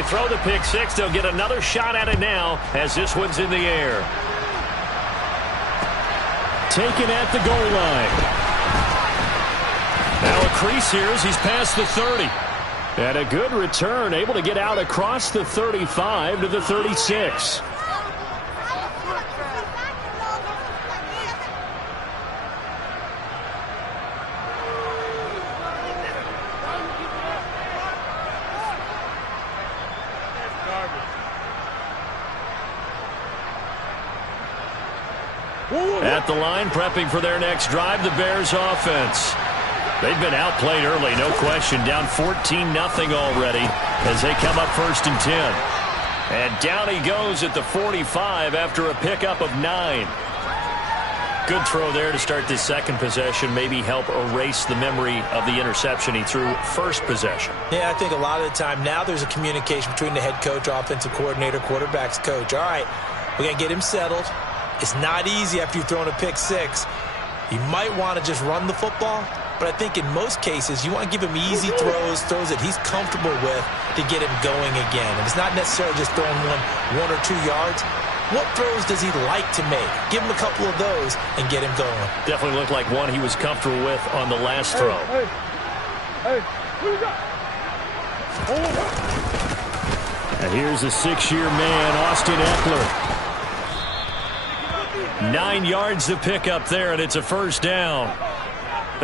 they throw the pick six, they'll get another shot at it now as this one's in the air. Taken at the goal line. Now a crease here as he's past the 30. And a good return, able to get out across the 35 to the 36. At the line, prepping for their next drive, the Bears offense. They've been outplayed early, no question. Down 14-0 already as they come up 1st and 10. And down he goes at the 45 after a pickup of 9. Good throw there to start this second possession. Maybe help erase the memory of the interception he threw first possession. Yeah, I think a lot of the time now there's a communication between the head coach, offensive coordinator, quarterback's coach. All right, we're going to get him settled. It's not easy after you've thrown a pick six. You might want to just run the football, but I think in most cases you want to give him easy throws that he's comfortable with to get him going again. And it's not necessarily just throwing one or 2 yards. What throws does he like to make? Give him a couple of those and get him going. Definitely looked like one he was comfortable with on the last throw. And here's a 6-year man, Austin Eckler. 9 yards to pick up there, and it's a first down.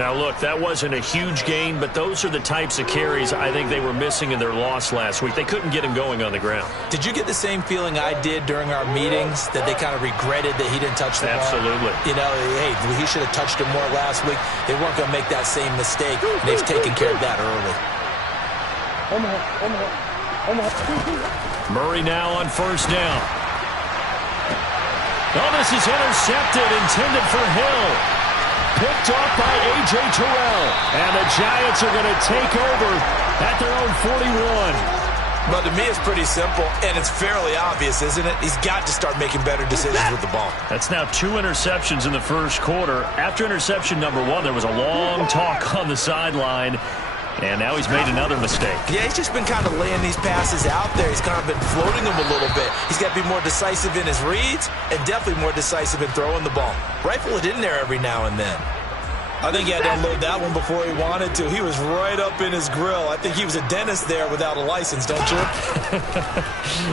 Now, look, that wasn't a huge gain, but those are the types of carries I think they were missing in their loss last week. They couldn't get him going on the ground. Did you get the same feeling I did during our meetings, that they kind of regretted that he didn't touch the ball? Absolutely. You know, hey, he should have touched it more last week. They weren't going to make that same mistake. They've taken care of that early. Murray now on first down. Oh, this is intercepted, intended for Hill. Picked off by A.J. Terrell. And the Giants are going to take over at their own 41. Well, to me, it's pretty simple, and it's fairly obvious, isn't it? He's got to start making better decisions with the ball. That's now 2 interceptions in the first quarter. After interception number 1, there was a long talk on the sideline. And now he's made another mistake. Yeah, he's just been kind of laying these passes out there. He's kind of been floating them a little bit. He's got to be more decisive in his reads and definitely more decisive in throwing the ball. Rifle it in there every now and then. I think he had to unload that one before he wanted to. He was right up in his grill. I think he was a dentist there without a license, don't you?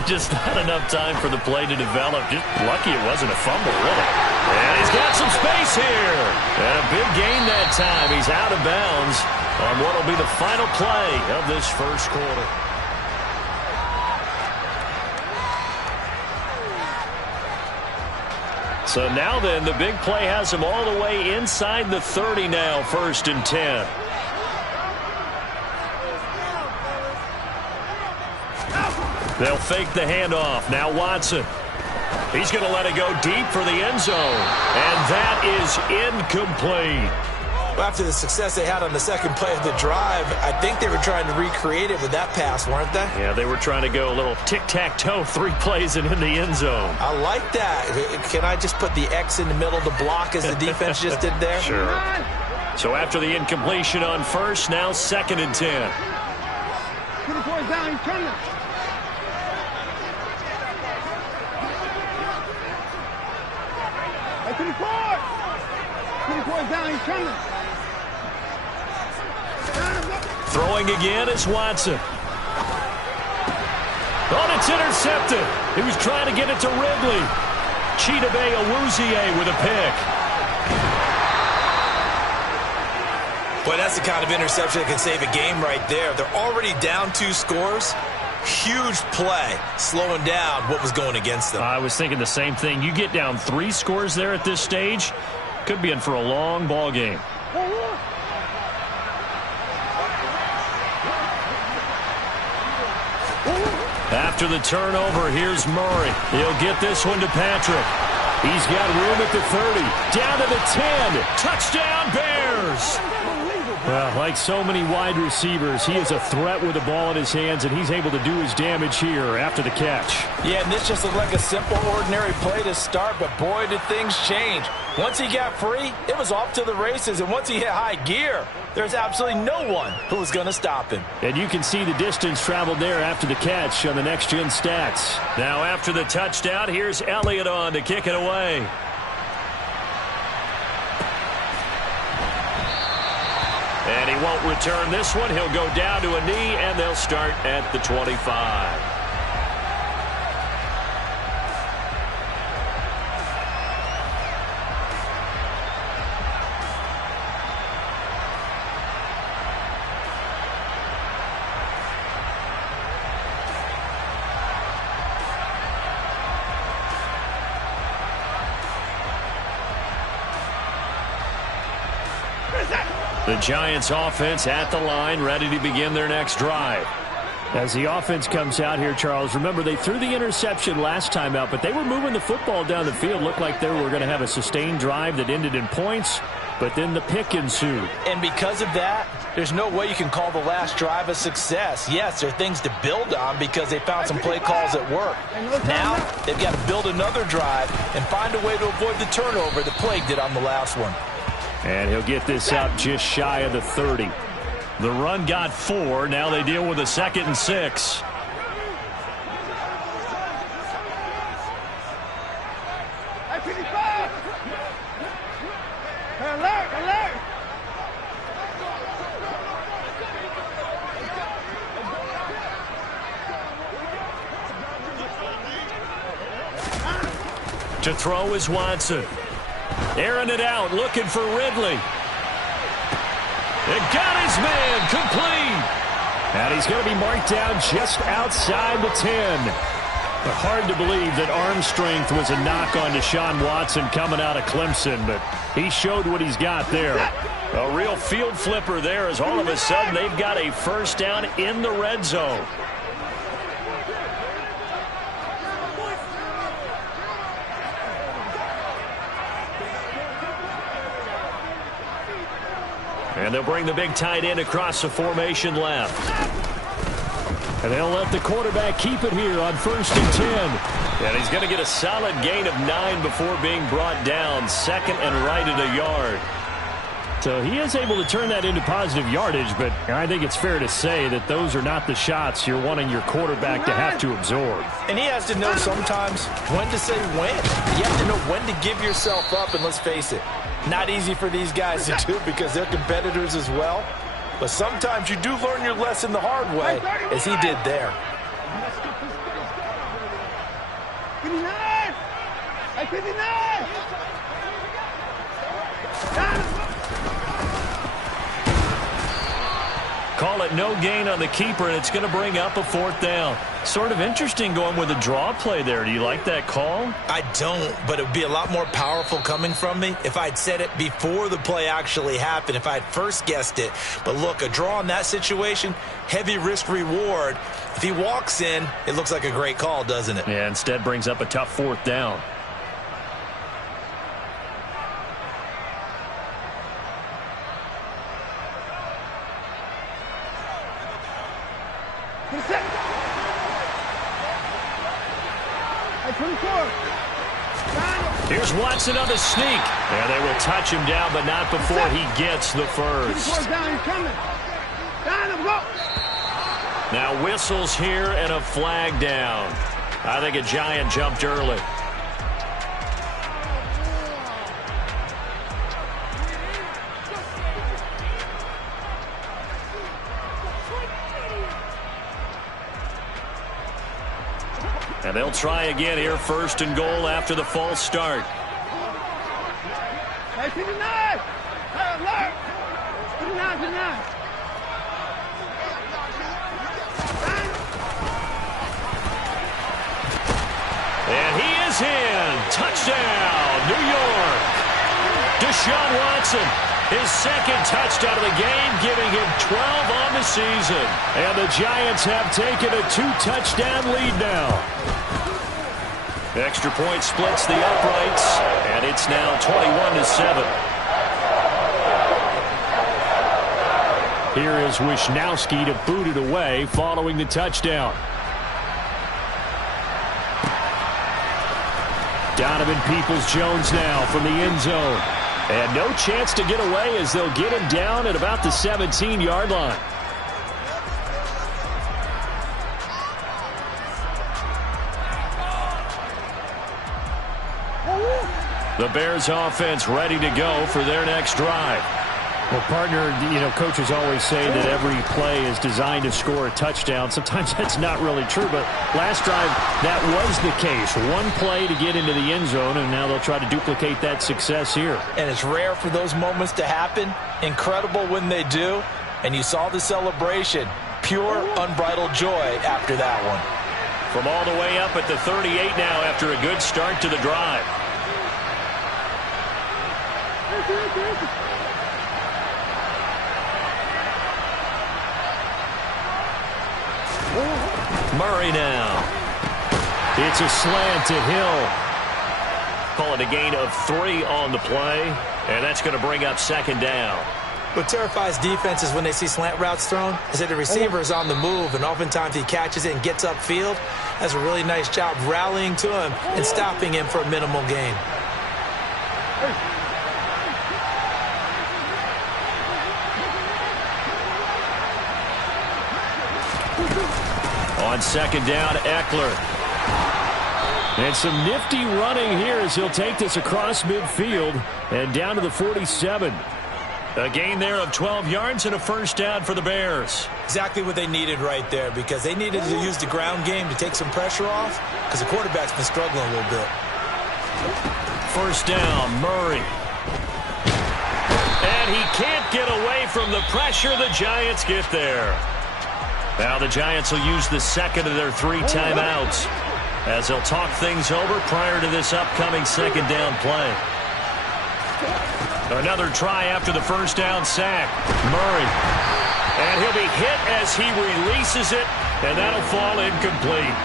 Just not enough time for the play to develop. Just lucky it wasn't a fumble, really. And he's got some space here. And a big gain that time. He's out of bounds on what will be the final play of this first quarter. So now then, the big play has him all the way inside the 30 now, 1st and 10. They'll fake the handoff. Now Watson. He's going to let it go deep for the end zone. And that is incomplete. After the success they had on the second play of the drive, I think they were trying to recreate it with that pass, weren't they? Yeah, they were trying to go a little tic-tac-toe, 3 plays and in the end zone. I like that. Can I just put the X in the middle to block as the defense just did there? Sure. So after the incompletion on first, now 2nd and 10. Get the boys down, he's coming. Hey, to the court! Get the boys down, he's coming. Throwing again is Watson. Oh, it's intercepted. He was trying to get it to Ridley. Chidobe Awuzie with a pick. Boy, that's the kind of interception that can save a game right there. They're already down 2 scores. Huge play, slowing down what was going against them. I was thinking the same thing. You get down 3 scores there at this stage, could be in for a long ball game. After the turnover, here's Murray. He'll get this one to Patrick. He's got room at the 30, down to the 10. Touchdown, Bears! Well, like so many wide receivers, he is a threat with the ball in his hands, and he's able to do his damage here after the catch. Yeah, and this just looked like a simple, ordinary play to start, but boy, did things change. Once he got free, it was off to the races, and once he hit high gear, there's absolutely no one who was going to stop him. And you can see the distance traveled there after the catch on the next-gen stats. Now, after the touchdown, here's Elliott on to kick it away. And he won't return this one. He'll go down to a knee, and they'll start at the 25. The Giants offense at the line, ready to begin their next drive. As the offense comes out here, Charles, remember they threw the interception last time out, but they were moving the football down the field. Looked like they were going to have a sustained drive that ended in points, but then the pick ensued. And because of that, there's no way you can call the last drive a success. Yes, there are things to build on because they found some play calls that work. Now, they've got to build another drive and find a way to avoid the turnover that plagued it on the last one. And he'll get this up just shy of the 30. The run got 4. Now they deal with a 2nd and 6. Alert, alert. To throw is Watson. Airing it out, looking for Ridley. It got his man, complete. And he's going to be marked down just outside the 10. But hard to believe that arm strength was a knock on Deshaun Watson coming out of Clemson, but he showed what he's got there. A real field flipper there as all of a sudden they've got a first down in the red zone. And they'll bring the big tight end across the formation left. And they'll let the quarterback keep it here on 1st and 10. And he's going to get a solid gain of 9 before being brought down. 2nd and right at a yard. So he is able to turn that into positive yardage, but I think it's fair to say that those are not the shots you're wanting your quarterback to have to absorb. And he has to know sometimes when to say when. You have to know when to give yourself up, and let's face it, not easy for these guys to do because they're competitors as well. But sometimes you do learn your lesson the hard way, as he did there. 59! 59! Call it no gain on the keeper, and it's going to bring up a 4th down. Sort of interesting going with a draw play there. Do you like that call? I don't, but it would be a lot more powerful coming from me if I'd said it before the play actually happened, if I had first guessed it. But look, a draw in that situation, heavy risk reward. If he walks in, it looks like a great call, doesn't it? Yeah, instead brings up a tough 4th down. Here's Watson on the sneak. And they will touch him down, but not before he gets the first. Now whistles here and a flag down. I think a Giant jumped early. And they'll try again here, 1st and goal after the false start. And he is in. Touchdown, New York. Deshaun Watson, his 2nd touchdown of the game, giving him 12 on the season. And the Giants have taken a 2-touchdown lead now. Extra point splits the uprights, and it's now 21-7. Here is Wisnowski to boot it away following the touchdown. Donovan Peoples-Jones now from the end zone. And no chance to get away as they'll get him down at about the 17-yard line. The Bears offense ready to go for their next drive. Well, partner, coaches always say that every play is designed to score a touchdown. Sometimes that's not really true, but last drive, that was the case. One play to get into the end zone, and now they'll try to duplicate that success here. And it's rare for those moments to happen. Incredible when they do. And you saw the celebration. Pure, unbridled joy after that one. From all the way up at the 38 now after a good start to the drive. Murray now. It's a slant to Hill. Call it a gain of 3 on the play, and that's going to bring up second down. What terrifies defenses when they see slant routes thrown is that the receiver is on the move, and oftentimes he catches it and gets upfield. Does a really nice job rallying to him and stopping him for a minimal gain. On second down, Eckler. And some nifty running here as he'll take this across midfield and down to the 47. A gain there of 12 yards and a first down for the Bears. Exactly what they needed right there, because they needed to use the ground game to take some pressure off, because the quarterback's been struggling a little bit. First down, Murray. And he can't get away from the pressure. The Giants get there. Now the Giants will use the second of their 3 timeouts as they'll talk things over prior to this upcoming second down play. Another try after the first down sack. Murray. And he'll be hit as he releases it, and that'll fall incomplete.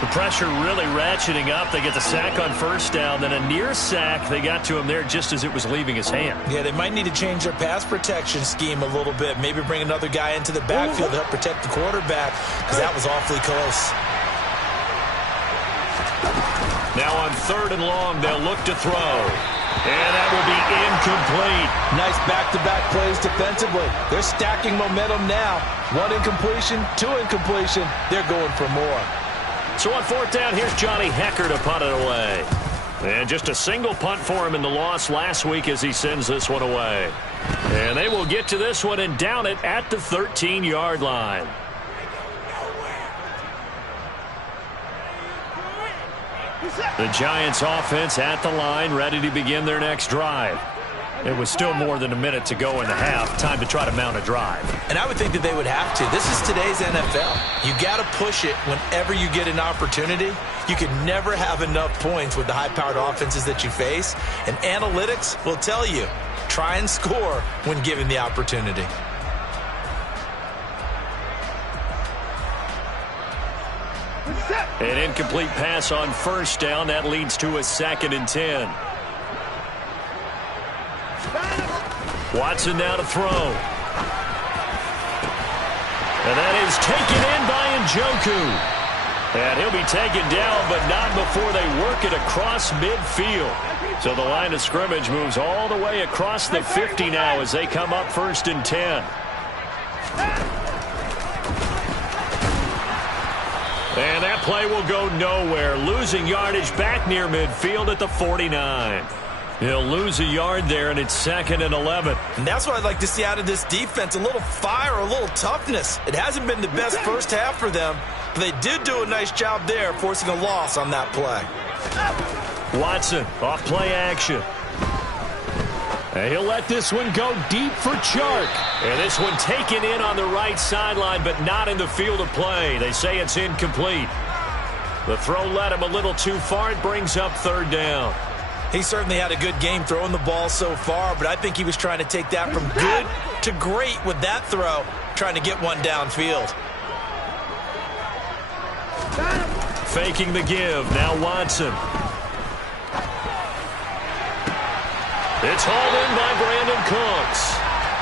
The pressure really ratcheting up. They get the sack on first down, then a near sack. They got to him there just as it was leaving his hand. Yeah, they might need to change their pass protection scheme a little bit. Maybe bring another guy into the backfield to help protect the quarterback, because that was awfully close. Now on third and long, they'll look to throw. And that will be incomplete. Nice back-to-back plays defensively. They're stacking momentum now. 1 incompletion, 2 incompletion. They're going for more. So on fourth down, here's Johnny Hecker to punt it away. And just a single punt for him in the loss last week as he sends this one away. And they will get to this one and down it at the 13-yard line. The Giants offense at the line, ready to begin their next drive. It was still more than a minute to go in the half. Time to try to mount a drive. And I would think that they would have to. This is today's NFL. You got to push it whenever you get an opportunity. You can never have enough points with the high-powered offenses that you face. And analytics will tell you, try and score when given the opportunity. An incomplete pass on first down. That leads to a 2nd and 10. Watson now to throw. And that is taken in by Njoku. And he'll be taken down, but not before they work it across midfield. So the line of scrimmage moves all the way across the 50 now as they come up 1st and 10. And that play will go nowhere. Losing yardage back near midfield at the 49. He'll lose a yard there, and it's 2nd and 11. And that's what I'd like to see out of this defense, a little fire, a little toughness. It hasn't been the best first half for them, but they did do a nice job there, forcing a loss on that play. Watson, off play action. And he'll let this one go deep for Chark. And this one taken in on the right sideline, but not in the field of play. They say it's incomplete. The throw led him a little too far. It brings up 3rd down. He certainly had a good game throwing the ball so far, but I think he was trying to take that from good to great with that throw, trying to get one downfield. Faking the give. Now Watson. It's hauled in by Brandon Cooks.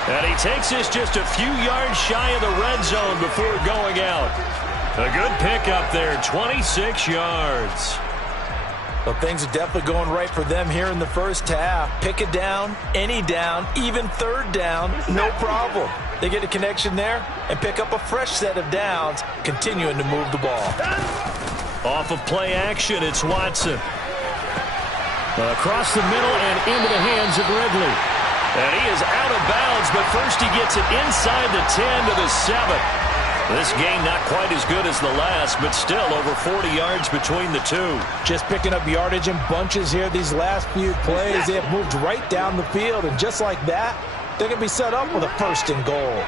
And he takes this just a few yards shy of the red zone before going out. A good pickup there, 26 yards. Well, things are definitely going right for them here in the first half. Pick a down, any down, even third down, no problem. They get a connection there and pick up a fresh set of downs, continuing to move the ball. Off of play action, it's Watson. Across the middle and into the hands of Ridley. And he is out of bounds, but first he gets it inside the 10 to the 7. This game not quite as good as the last, but still over 40 yards between the two. Just picking up yardage in bunches here these last few plays. They have moved right down the field, and just like that, they're going to be set up with a first and goal.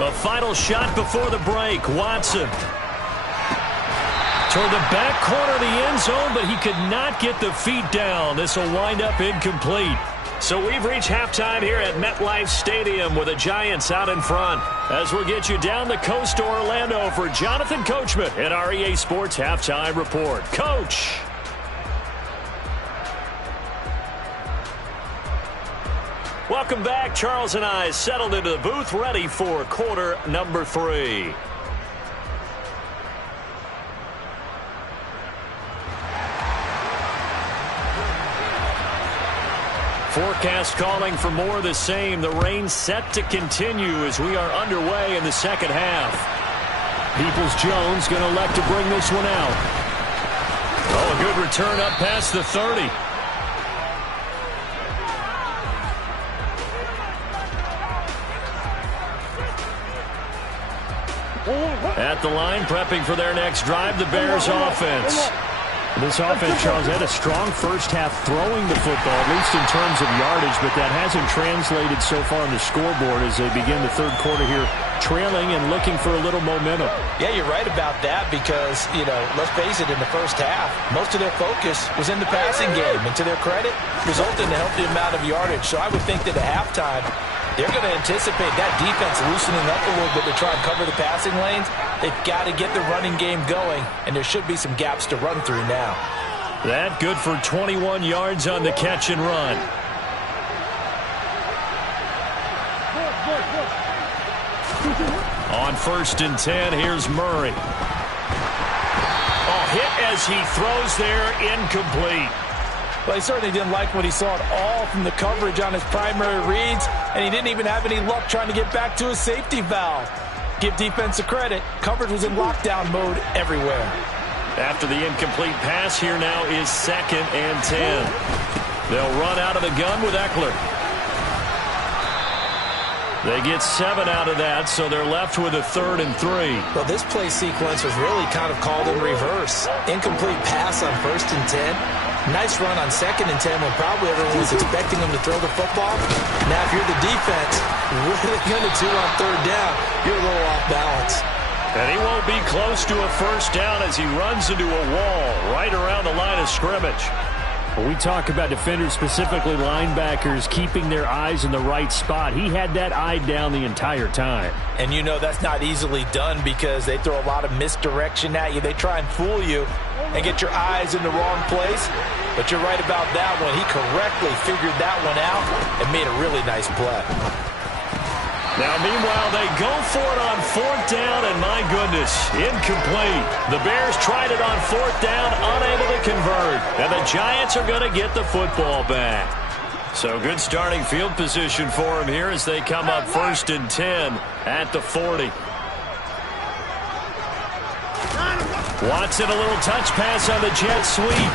A final shot before the break. Watson toward the back corner of the end zone, but he could not get the feet down. This will wind up incomplete. So we've reached halftime here at MetLife Stadium with the Giants out in front. As we'll get you down the coast to Orlando for Jonathan Coachman at our EA Sports Halftime Report. Coach. Welcome back. Charles and I settled into the booth, ready for quarter number 3. Forecast calling for more of the same. The rain set to continue as we are underway in the second half. Peoples-Jones going to elect to bring this one out. Oh, a good return up past the 30. At the line, prepping for their next drive, the Bears offense. This offense, Charles, had a strong first half throwing the football, at least in terms of yardage, but that hasn't translated so far on the scoreboard as they begin the third quarter here, trailing and looking for a little momentum. Yeah, you're right about that because, let's face it, in the first half, most of their focus was in the passing game. And to their credit, resulted in a healthy amount of yardage. So I would think that at halftime, they're going to anticipate that defense loosening up a little bit to try and cover the passing lanes. They've got to get the running game going, and there should be some gaps to run through now. That good for 21 yards on the catch and run. On 1st and 10, here's Murray. Oh, hit as he throws there, incomplete. Well, he certainly didn't like what he saw at all from the coverage on his primary reads, and he didn't even have any luck trying to get back to his safety valve. Give defense a credit. Coverage was in lockdown mode everywhere. After the incomplete pass, here now is 2nd and 10. They'll run out of the gun with Eckler. They get 7 out of that, so they're left with a 3rd and 3. Well, this play sequence was really kind of called in reverse. Incomplete pass on 1st and 10. Nice run on 2nd and 10 when probably everyone was expecting him to throw the football. Now, if you're the defense, what are they going to do on 3rd down? You're a little off balance. And he won't be close to a first down as he runs into a wall right around the line of scrimmage. When we talk about defenders, specifically linebackers, keeping their eyes in the right spot, he had that eye down the entire time. And that's not easily done because they throw a lot of misdirection at you. They try and fool you and get your eyes in the wrong place. But you're right about that one. He correctly figured that one out and made a really nice play. Now, meanwhile, they go for it on 4th down, and my goodness, incomplete. The Bears tried it on 4th down, unable to convert, and the Giants are going to get the football back. So good starting field position for them here as they come up 1st and 10 at the 40. Watson, a little touch pass on the jet sweep.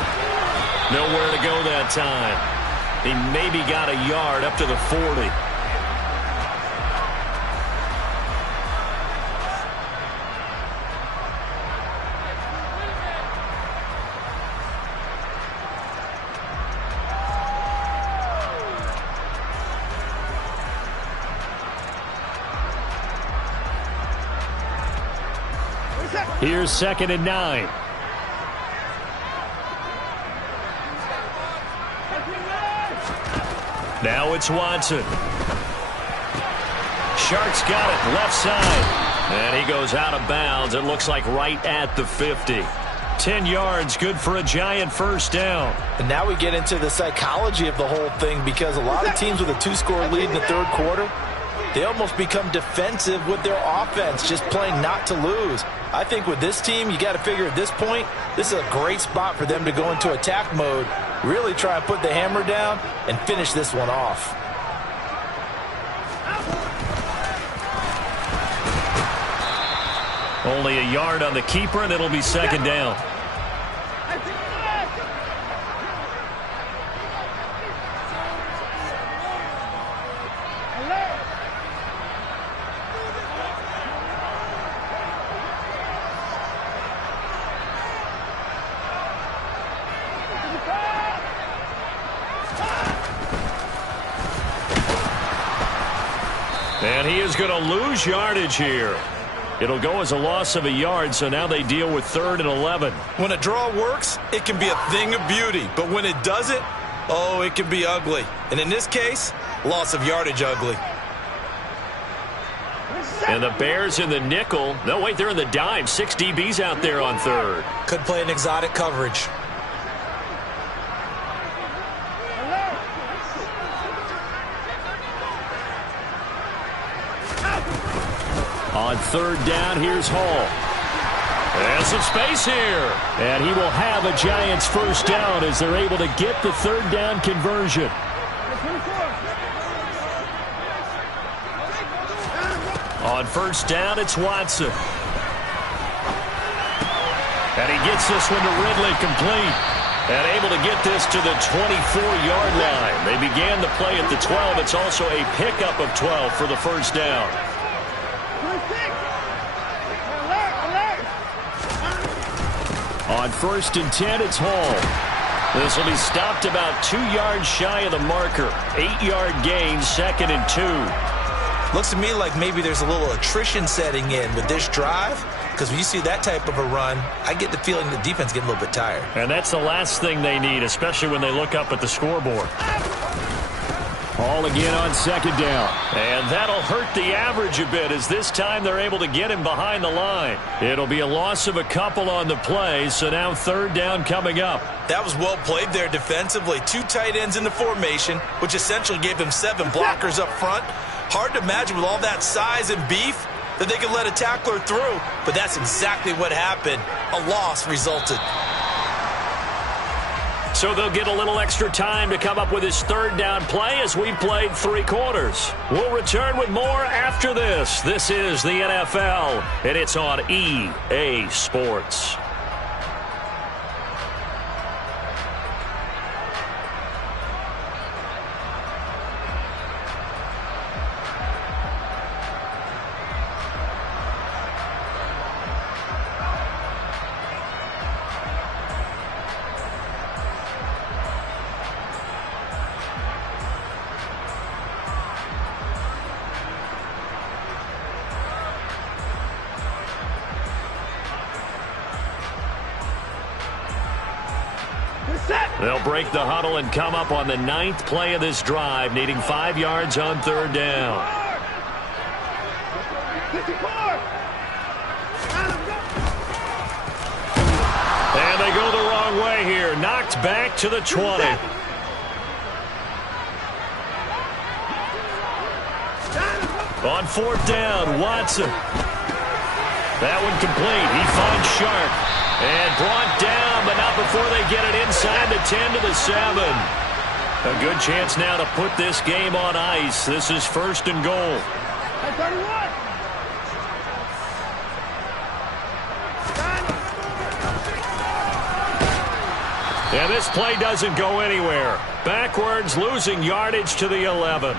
Nowhere to go that time. He maybe got a yard up to the 40. Here's 2nd and 9. Now it's Watson. Sharks got it, left side. And he goes out of bounds. It looks like right at the 50. 10 yards, good for a giant first down. And now we get into the psychology of the whole thing, because a lot of teams with a 2-score lead in the third quarter, they almost become defensive with their offense, just playing not to lose. I think with this team, you got to figure at this point, this is a great spot for them to go into attack mode, really try and put the hammer down and finish this one off. Only a yard on the keeper, and it'll be second down. And he is going to lose yardage here. It'll go as a loss of a yard, so now they deal with 3rd and 11. When a draw works, it can be a thing of beauty. But when it doesn't, oh, it can be ugly. And in this case, loss of yardage ugly. And the Bears in the nickel. No, wait, they're in the dime. 6 DBs out there on 3rd. Could play an exotic coverage. On 3rd down, here's Hall. And some space here. And he will have a Giants first down as they're able to get the 3rd down conversion. On 1st down, it's Watson. And he gets this one to Ridley, complete. And able to get this to the 24-yard line. They began the play at the 12. It's also a pickup of 12 for the first down. On 1st and 10, it's Hall. This will be stopped about 2 yards shy of the marker. 8-yard gain, 2nd and 2. Looks to me like maybe there's a little attrition setting in with this drive, because when you see that type of a run, I get the feeling the defense getting a little bit tired. And that's the last thing they need, especially when they look up at the scoreboard. Hall again on 2nd down. And that'll hurt the average a bit, as this time they're able to get him behind the line. It'll be a loss of a couple on the play, so now 3rd down coming up. That was well played there defensively. 2 tight ends in the formation, which essentially gave them 7 blockers up front. Hard to imagine with all that size and beef that they could let a tackler through, but that's exactly what happened. A loss resulted. So they'll get a little extra time to come up with his 3rd down play as we've played 3 quarters. We'll return with more after this. This is the NFL, and it's on EA Sports. They'll break the huddle and come up on the 9th play of this drive, needing 5 yards on 3rd down. And they go the wrong way here. Knocked back to the 20. On 4th down, Watson. That one complete. He finds Sharp. And brought down, but not before they get it inside the 10 to the 7. A good chance now to put this game on ice. This is 1st and goal. And this play doesn't go anywhere. Backwards, losing yardage to the 11.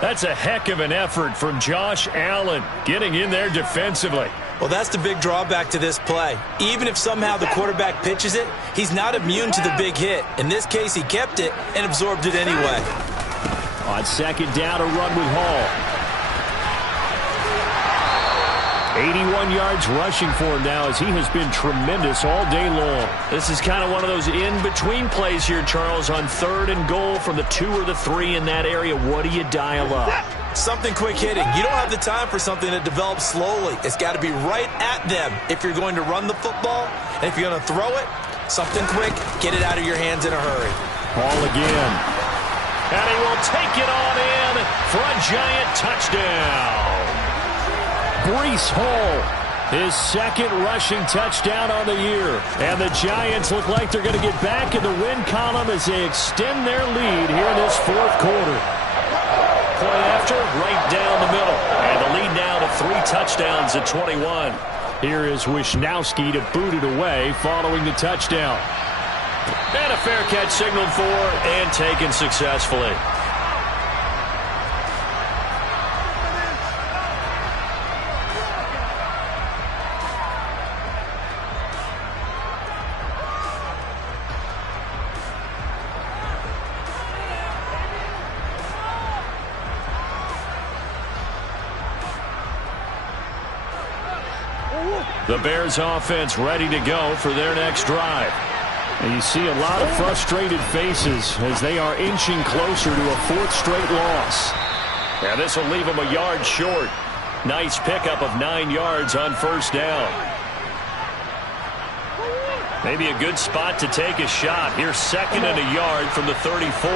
That's a heck of an effort from Josh Allen, getting in there defensively. Well, that's the big drawback to this play. Even if somehow the quarterback pitches it, he's not immune to the big hit. In this case, he kept it and absorbed it anyway. On 2nd down, a run with Hall. 81 yards rushing for him now as he has been tremendous all day long. This is kind of one of those in-between plays here, Charles, on 3rd and goal from the 2 or the 3 in that area. What do you dial up? Something quick hitting. You don't have the time for something that develops slowly. It's got to be right at them if you're going to run the football. And if you're going to throw it, something quick, get it out of your hands in a hurry. Ball again. And he will take it on in for a giant touchdown. Breece Hall, his 2nd rushing touchdown on the year. And the Giants look like they're going to get back in the win column as they extend their lead here in this 4th quarter. Point after, right down the middle. And the lead now to 3 touchdowns at 21. Here is Wisnowski to boot it away following the touchdown. And a fair catch signaled for and taken successfully. The Bears offense ready to go for their next drive. And you see a lot of frustrated faces as they are inching closer to a 4th straight loss. And this will leave them a yard short. Nice pickup of 9 yards on 1st down. Maybe a good spot to take a shot. Here's 2nd and a yard from the 34.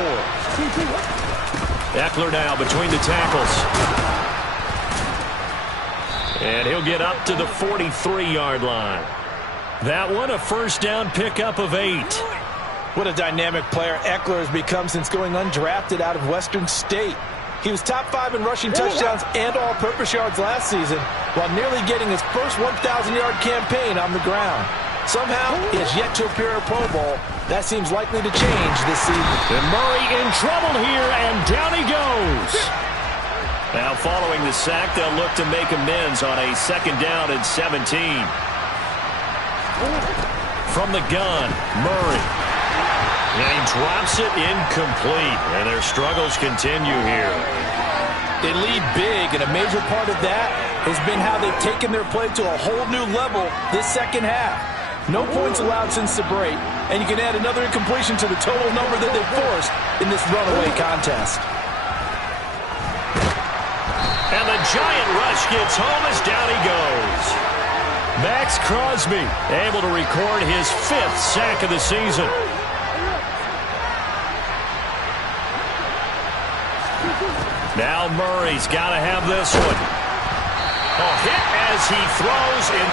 Eckler now between the tackles. And he'll get up to the 43-yard line. That one a 1st down pickup of 8. What a dynamic player Eckler has become since going undrafted out of Western State. He was top 5 in rushing touchdowns and all-purpose yards last season while nearly getting his first 1,000-yard campaign on the ground. Somehow, he has yet to appear at a Pro Bowl. That seems likely to change this season. And Murray in trouble here, and down he goes. Now following the sack, they'll look to make amends on a 2nd down and 17. From the gun, Murray. And he drops it incomplete. And their struggles continue here. They lead big, and a major part of that has been how they've taken their play to a whole new level this 2nd half. No points allowed since the break, and you can add another incompletion to the total number that they've forced in this runaway contest. And the giant rush gets home as down he goes. Max Crosby able to record his 5th sack of the season. Now Murray's got to have this one. A hit as he throws in.